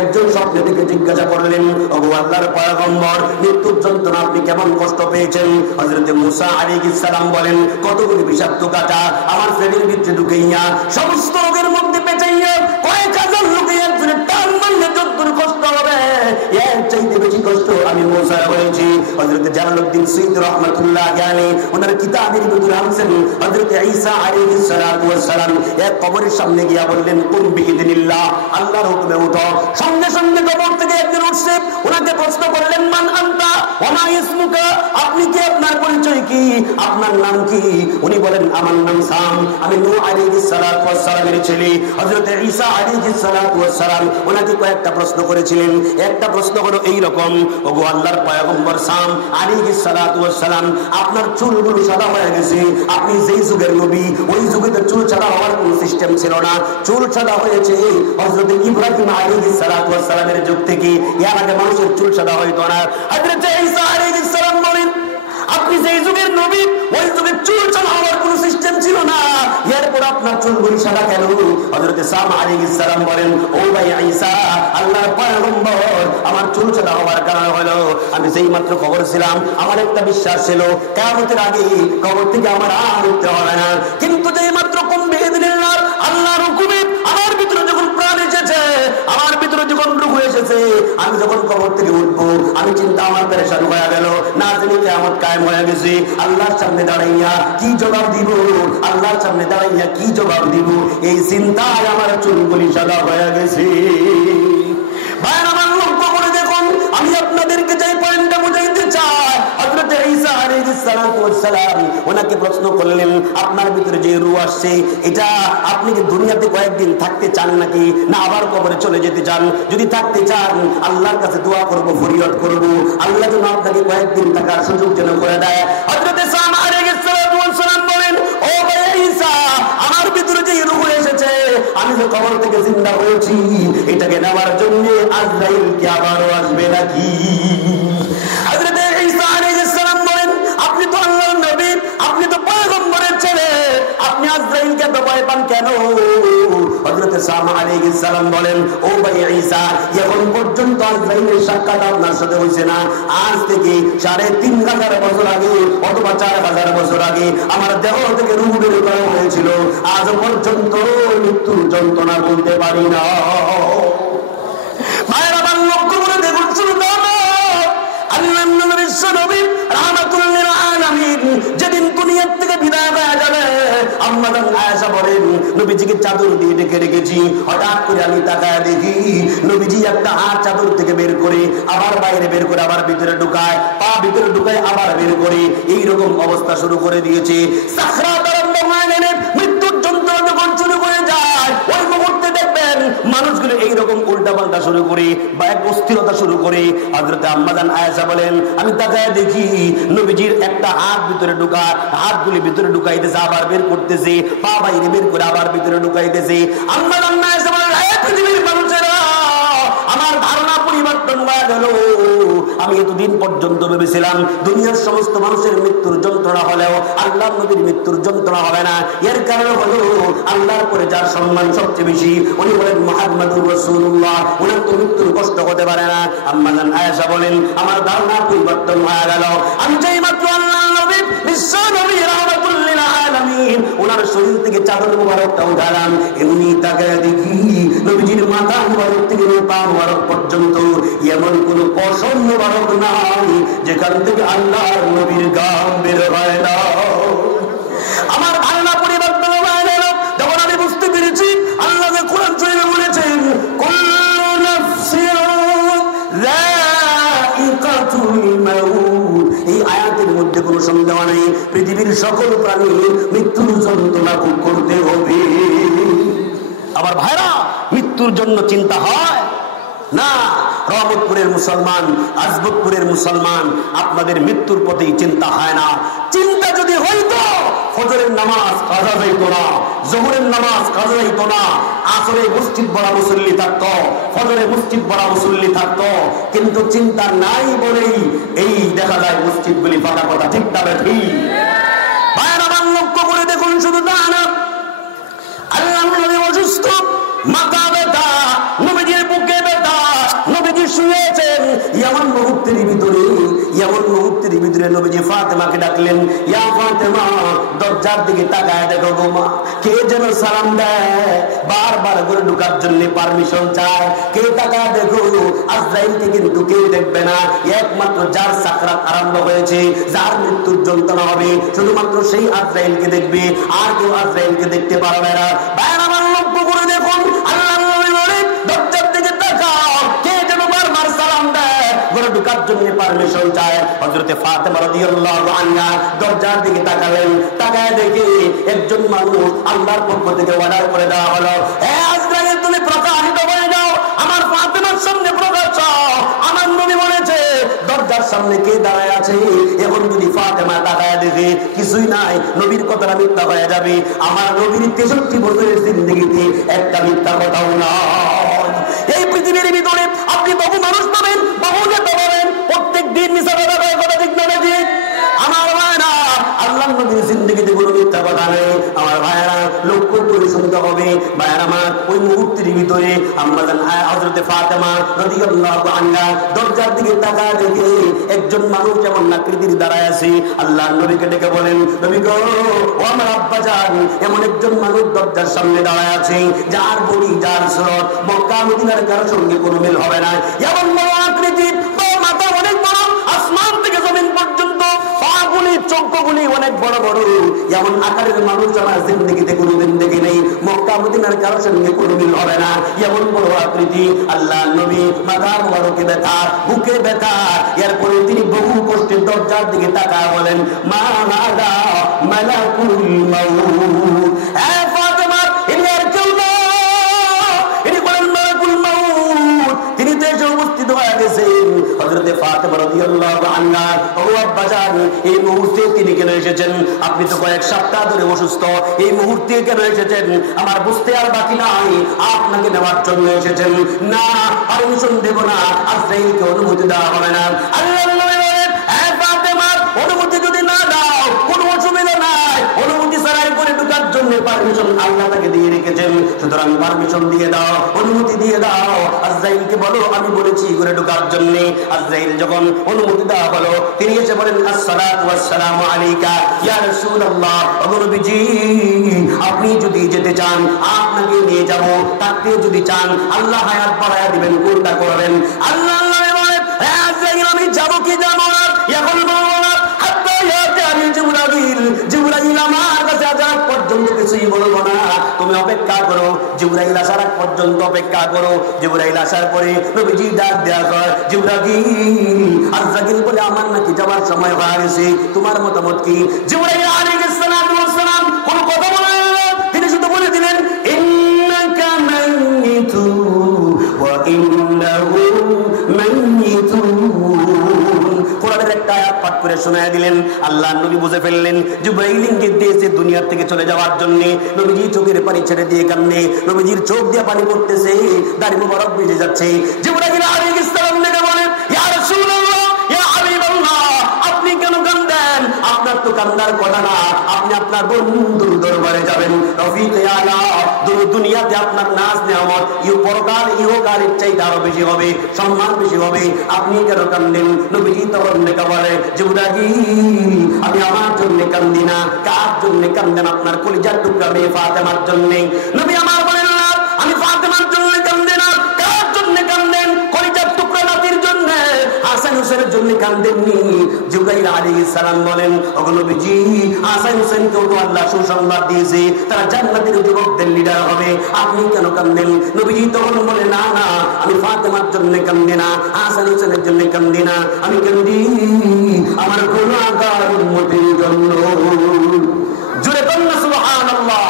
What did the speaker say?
একজন স্বপ্নে থেকে জিজ্ঞাসা করলেন, ওগো আল্লাহর পয়গম্বর, মৃত্যুর যন্ত্রণা আপনি কেমন কষ্ট পেয়েছেন? হযরত মূসা আলাইহিস সালাম বলেন, কতগুলি বিষাক্ত কাঁটা আমার শরীরের ভিতরে ঢুকাইয়া সমস্ত রোগের মধ্যে পেঁচাইয়া কয়েক হাজার লোকে একজনের টান মারলে যতদূর কষ্ট হবে এর চাইতে বেশি কষ্ট আমি মূসা হয়েছি। হযরত জালালউদ্দিন সুয়ুতী রাহমাতুল্লাহ আলাইহি ওনার কিতাবের ভিতরে আনছেন, হযরত ঈসা আলাইহিস সালাতু ওয়াস সালাম এক কবরের সামনে গিয়া বললেন, কুম বিইذنিল্লাহ, আল্লাহর হুকুমে উঠো। সঙ্গে সঙ্গে কবর থেকে একজন উঠছে, ওনাকে প্রশ্ন করলেন, মান আনতা ওয়া মা ইসমুকা, আপনি কি, আপনার পরিচয় কি, আপনার নাম কি? উনি বলেন, আমার নাম সাম, আমি নূহ আলাইহিস সালাতু ওয়াস সালামের ছেলে। হযরত ঈসা আলাইহিস সালাতু ওয়াস সালাম ওনাকে কয়েকটা প্রশ্ন করেছিলেন। একটা প্রশ্ন হলো এই রকম, ওগো আল্লাহর পয়গম্বর সাম আলাইহিস সালাতু ওয়াস সালাম, আপনার চুলগুলো সাদা হয়ে গেছে, আপনি যেই যুগের নবী ওই যুগে তো চুল সাদা হওয়ার কোনো সিস্টেম ছিল না, চুল সাদা হয়েছে হযরত ইব্রাহিম আলাইহিস সালাতু ওয়াস সালামের যুগ থেকে, এর আগে মানুষের চুল সাদা হইতো না। হযরত ঈসা আলাইহিস সালাম বলেন, আপনি যেই যুগের নবী ওই যুগে চুল সাদা হওয়ার কোনো সিস্টেম ছিল না, এরপর আপনার চুলগুলি সাদা কেন? হযরত সাম আলাইহিস সালাম বলেন, ও ভাই ঈসা, আল্লাহর পয়গম্বর, আমার চুল সাদা হওয়ার কারণ হলো আমি যেই মাত্র কবর ছিলাম, আমার একটা বিশ্বাস ছিল কিয়ামতের আগে কবর থেকে আমার আর উঠতে হবে না, কিন্তু যেই মাত্র কুম বিইذنিল্লাহ, আল্লাহর হুকুমে আমার ভিতরে যখন প্রাণ এসেছে, আমার ভিতরে যখন রূহ এসেছে, আমি যখন কবর থেকে উঠবো, আমি চিন্তা আমার পেরেশান হয়ে গেল, না জানি কিয়ামত কায়েম হয়ে গেছে, আল্লাহর সামনে দাঁড়াইয়া কি জবাব দিব, আল্লাহর সামনে দাঁড়াইয়া কি জবাব দিব, এই চিন্তায় আমার চুলগুলি সাদা হয়ে গেছে। ভাই আমার লক্ষ্য করে দেখুন, আমি আপনাদেরকে যে পয়েন্টটা বুঝাইতে চাই, হযরত ঈসা আলাইহিস সালাতু ওয়াস সালাম ওনাকে প্রশ্ন করলেন, আপনার ভিতরে যে রূহ আসছে, এটা আপনি কি দুনিয়াতে কয়েকদিন থাকতে চান নাকি, না আবার কবরে চলে যেতে চান? যদি থাকতে চান, আল্লাহর কাছে দোয়া করব, ফরিয়াদ করব, আল্লাহ যেন আপনাকে কয়েকদিন থাকার সুযোগ যেন করে দেয়। হযরত সাম আলাইহিস সালাতু ওয়াস সালাম বলেন, ও ভাই ঈসা, আমার ভিতরে যে রূহ এসেছে, আমি যে কবর থেকে জিন্দা হয়েছি, এটাকে নেওয়ার জন্য আজরাইল কি আবারও আসবে নাকি? হযরত ঈসা আলাইহিস সালাম বলেন, আপনি তো আল্লাহর নবী, আপনি তো পয়গম্বরের ছেলে, আপনি আজরাইলকে তো ভয় পান কেন? হযরত সাম আলাইহিস সালাম বলেন, ও ভাই ঈসা, এখন পর্যন্ত আজরাইলের সাক্ষাৎ আপনার সাথে হইছে না, আজ থেকে ৩,৫০০ বছর আগে অথবা ৪,০০০ বছর আগে আমার দেহ থেকে রূহ বের করা হয়েছিল, আজ পর্যন্ত মৃত্যুর যন্ত্রণা বলতে পারি না। মায়ের আবার লক্ষ্য করে দেখুন, শুরু আল্লাহর নবী বিশ্বনবী রাহমাতুল লিল আলামিন যেদিন দুনিয়ার থেকে বিদায় হয়ে যাবে, আম্মা জান আয়েশা বলেন, নবীজিকে চাদর দিয়ে ঢেকে রেখেছি, হঠাৎ করে আমি তাকায় দেখি নবীজি একটা হাত চাদর থেকে বের করে আবার বাইরে বের করে আবার ভিতরে ঢুকায়, পা ভিতরে ঢুকায় আবার বের করে, এইরকম অবস্থা শুরু করে দিয়েছে। সাকরাত আরম্ভ হয়ে গেলে, মৃত্যুর যন্ত্রণা যখন শুরু করে যায়, ওই মুহূর্তে দেখবেন মানুষগুলো এইরকম উল্টা পাল্টা শুরু করে বা এক অস্থিরতা শুরু করে। হযরত আম্মা জান আয়েশা বলেন, আমি তাকায় দেখি নবীজির একটা হাত ভিতরে ঢুকায়, হাতগুলি ভিতরে ঢুকাইতেছে, আবার বের করতেছে, পা বাইরে বের করে আবার ভিতরে ঢুকাইতেছে। আম্মা জান আয়েশা বলেন, হে পৃথিবীর মানুষেরা, আমার ধারণা পরিবর্তন হয়ে গেল। আমি এতদিন পর্যন্ত ভেবেছিলাম দুনিয়ার সমস্ত মানুষের মৃত্যুর যন্ত্রণা হলেও আল্লাহর নবীর মৃত্যুর যন্ত্রণা হবে না। এর কারণ হলো আল্লাহর পরে যার সম্মান সবচেয়ে বেশি, উনি বলেন মুহাম্মাদুর রাসূলুল্লাহ, ওনার তো মৃত্যুর কষ্ট হতে পারে না। আম্মা জান আয়েশা বলেন, আমার ধারণা পরিবর্তন হয়ে গেল। আমি যেই মাত্র আল্লাহর নবী বিশ্ব নবী রাহমাতুল লিল আলামিন ওনার শরীর থেকে চাদর মুবারকটা উঠালাম, এমনি তাকায় দেখি নবীজির মাথা মুবারক থেকে পা মুবারক পর্যন্ত এমন কোন পশম মুবারক নাই যেখান থেকে আল্লাহর নবীর গাম বের হয় না। আমার ধারণা পরিবর্তন হয়ে গেল যখন আমি বুঝতে পেরেছি আল্লাহ যে কোরআন শরীফে বলেছেন, কুল্লু নাফসিন যায়িকাতুল মাউত, এই আয়াতের মধ্যে কোনো সন্দেহ নেই, পৃথিবীর সকল প্রাণীর মৃত্যুর যন্ত্রণা ভোগ করতে হবে। আবার ভাইরা, মৃত্যুর জন্য চিন্তা হয় না? রহমতপুরের মুসলমান, আজবতপুরের মুসলমান, আপনাদের মৃত্যুর প্রতি চিন্তা হয় না? চিন্তা যদি হইতো, ফজরের নামাজ কাজা যাইতো না, জোহরের নামাজ কাজা যাইতো না, আসরে মসজিদ ভরা মুসল্লি থাকতো, ফজরে মসজিদ ভরা মুসল্লি থাকতো, কিন্তু চিন্তা নাই বলেই এই দেখা যায় মসজিদগুলি ফাঁকা। কথা ঠিক না ঠিক? ভাইয়ের আমার লক্ষ্য করে দেখুন, শুধু তা না, আল্লাহ নবী অসুস্থ, মাথা ব্যথা, নবীজির বুকে ব্যথা, ওই মুহূর্তের ভিতরে নবীজি ফাতেমাকে ডাকলেন, ইয়া ফাতেমা, দরজার দিকে তাকায় দেখো গো মা, কে যেন সালাম দেয়, বারবার করে ঢোকার জন্য পারমিশন চায়। কে তাকায় দেখো, আজরাইলকে কিন্তু কেউ দেখবে না, একমাত্র যার সাকরাত আরম্ভ হয়েছে, যার মৃত্যুর যন্ত্রণা হবে, শুধুমাত্র সেই আজরাইলকে দেখবে, আর কেউ আজরাইলকে দেখতে পারবে না। ভাইরা আমার লক্ষ্য করে দেখুন, আল্লাহ নবী বলেন দরজার দিকে তাকাও, কে যেন বারবার সালাম দেয়, ঘরে ঢোকার জন্য পারমিশন চায়। হযরতে ফাতেমা রাদিয়াল্লাহু আনহা দরজার দিকে তাকালেন, তাকায় দেখে একজন মানুষ আল্লাহর পক্ষ থেকে অর্ডার করে দেওয়া হলো, হে আজরাইল, তুমি প্রকাশিত হয়ে যাও, আমার ফাতেমার সামনে প্রকাশ চাও। আমার নবী বলেছে দরজার সামনে কে দাঁড়ায় আছে, এখন যদি ফাতেমা তাকায় দেখে কিছুই নাই, নবীর কথাটা মিথ্যা হয়ে যাবে। আমার নবীর 63 বছরের জিন্দেগিতে একটা মিথ্যা কথাও নয়। এই পৃথিবীর ভিতরে আপনি বহু মানুষ পাবেন, বহু নেতা পাবেন, প্রত্যেক দিন মিথ্যা কথা ঠিক না নাকি? আমার ভাইরা, আল্লাহর নবীর জিন্দেগিতে কোনো মিথ্যা কথা নেই। আমার ভাইরা লক্ষ্য করে শুনতে হবে। ভাইরা আমার, ওই মুহূর্তের ভিতরে আম্মাজান হযরতে ফাতেমা রাদিয়াল্লাহু আনহা দরজার দিকে তাকায় দেখে একজন মানুষ যেমন আকৃতির দাঁড়ায় আছে, আল্লাহর নবীকে ডেকে বলেন, নবী গো, ও আমার আব্বাজান, এমন একজন মানুষ দরজার সামনে দাঁড়ায় আছে, যার বডি, যার সুরত মক্কা মদিনার কারোর সঙ্গে কোনো মিল হবে না। এমন বড় আকৃতি, মাথা অনেক বড়, আসমান থেকে জমিন পর্যন্ত পাগুলি, চক্ষুগুলি অনেক বড় বড়, এমন আকারের মানুষ আমার জিন্দেগিতে কোনোদিন দেখি নেই। মক্কা মদিনার কারোর সঙ্গে কোনো মিল হবে না, এমন বড় আকৃতি। আল্লাহ নবী মাথা মুবারকে ব্যথা, বুকে ব্যথা, এরপরে তিনি বহু কষ্টে দরজার দিকে তাকায় বলেন, মা হাদা মালাকুল মাউত। হে ফাতেমা, ইনি আর কেউ না, ইনি বলেন মালাকুল মাউত। তিনি তো এসে উপস্থিত হয়ে গেছেন। হযরতে ফাতেমা রাদিয়াল্লাহু আনহা, ও আব্বাজান, এই মুহূর্তে তিনি কেন এসেছেন? আপনি তো কয়েক সপ্তাহ ধরে অসুস্থ, এই মুহূর্তে কেন এসেছেন? আমার বুঝতে আর বাকি নাই, আপনাকে নেওয়ার জন্য এসেছেন। না, পারমিশন দেব না, আজরাইলকে অনুমতি দেওয়া হবে না। আল্লাহর নবী বলেন, হে ফাতেমা, অনুমতি যদি না দাও কোনো অসুবিধা নাই, অনুমতি ছাড়াই করে ঢোকার জন্য পারমিশন আল্লাহ তাকে দিয়ে রেখেছেন, সুতরাং পারমিশন দিয়ে দাও, অনুমতি দিয়ে দাও। আজরাইলকে বলো আমি বলেছি করে ঢোকার জন্য। আজরাইল যখন অনুমতি দেওয়া হলো, তিনি এসে বলেন, আসসালাতু ওয়াসসালামু আলাইকা ইয়া রাসূলুল্লাহ। ওগো নবীজি, আপনি যদি যেতে চান আপনাকে নিয়ে যাব, তাকে যদি চান আল্লাহ হায়াত বাড়ায়া দিবেন, কোনটা করবেন? আল্লাহ বলেন, হে আজরাইল, আমি যাব কি যাব না এখন বলবো না, হাত্তা ইয়াতি আমি জিবরাইল, জিবরাইল আমার কাছে আসার পর্যন্ত কিছুই বলবো না, তুমি অপেক্ষা করো। জিবরাইল আসার পর্যন্ত অপেক্ষা করো। জিবরাইল আসার পরে নবীজি ডাক দেয়া হয়, জিবরাইল, আজরাইল বলে আমার নাকি যাওয়ার সময় হয়ে গেছে, তোমার মতামত কি? জিবরাইল আলাইহিস সালাম কোন কথা বলেন না, তিনি শুধু বলে দিলেন, ইন্নাকা মাইয়িতু ওয়া ইন্নাহুম মাইয়িতুন। কোরআনের একটা আয়াত পাঠ করে শোনায় দিলেন। আল্লাহর নবী বুঝে ফেললেন জিবরাইল ইঙ্গিত দিয়েছে দুনিয়া থেকে চলে যাওয়ার জন্য। নবীজি চোখের পানি ছেড়ে দিয়ে কান্নে, নবীজির চোখ দিয়ে পানি পড়তেছে, দাড়ি মুবারক ভিজে যাচ্ছে। জিবরাইল আলাইহিস সালাম ডেকে বলেন, ইয়া রাসূলুল্লাহ, ইয়া হাবিবাল্লাহ, আপনি কেন কান্দেন? আপনার তো কান্দার কথা না, আপনি আপনার বন্ধুর দরবারে যাবেন, রফিকে আলা। দুনিয়াতে আপনার নাজ নেয়ামত পরকাল ইহকালের চাইতে আরো বেশি হবে, সম্মান বেশি হবে, আপনি কেন কান্দেন? নবীজি তখন ডেকে বলে, জিবরাইল, আমি আমার জন্য কান্দি না, কার জন্য কান্দেন? আপনার কলিজার টুকরা মেয়ে ফাতেমার জন্য। নবী আমার বলেন না, আমি ফাতেমার জন্য কান্দি না, কার জন্য কান্দেন? কলিজার টুকরা নাতির জন্য, হাসান হোসেনের জন্য কান্দেননি। জিবরাইল আলাইহিস সালাম বলেন, ওগো নবীজি, হাসান হোসেনকেও তো আল্লাহ সুসংবাদ দিয়েছে, তারা জান্নাতের যুবকদের লিডার হবে, আপনি কেন কান্দেন? নবীজি তখন বলে, না না, আমি ফাতেমার জন্য কান্দি না, হাসান হোসেনের জন্য কান্দি না, আমি কান্দি আমার গুনাহগার উম্মতের জন্য। জোরে বলুন সুবহানাল্লাহ।